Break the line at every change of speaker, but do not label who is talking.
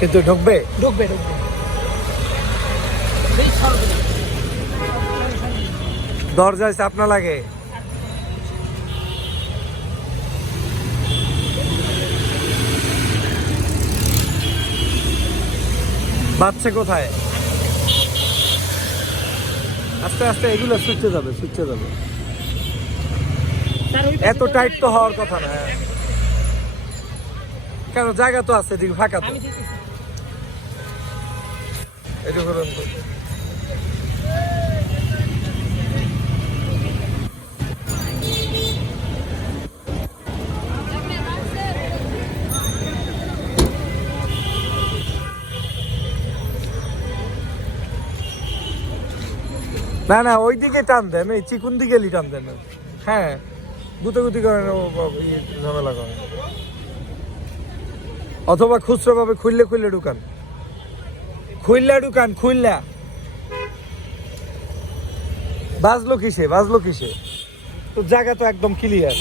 কিন্তু ঢুকবে?
ঢুকবে ঢুকবে।
দরজায় চাপ না লাগে। বাচ্চা কোথায়? আস্তে আস্তে এগুলো সুইচে যাবে সুইচে যাবে। এত টাইট তো হওয়ার কথা না কেন জায়গা তো আছে এদিকে ফাঁকা তো। না না ওই দিকে টান দেন, এই চিকুন দিকে টান দেন। হ্যাঁ গুতাগুতি করেন ঝামেলা করেন। অথবা খুচরো ভাবে খুললে খুললে ঢুকান। খুললা ঢুকান খুললা বাজলো কিসে? বাজলো কিসে? তো জায়গা তো একদম ক্লিয়ার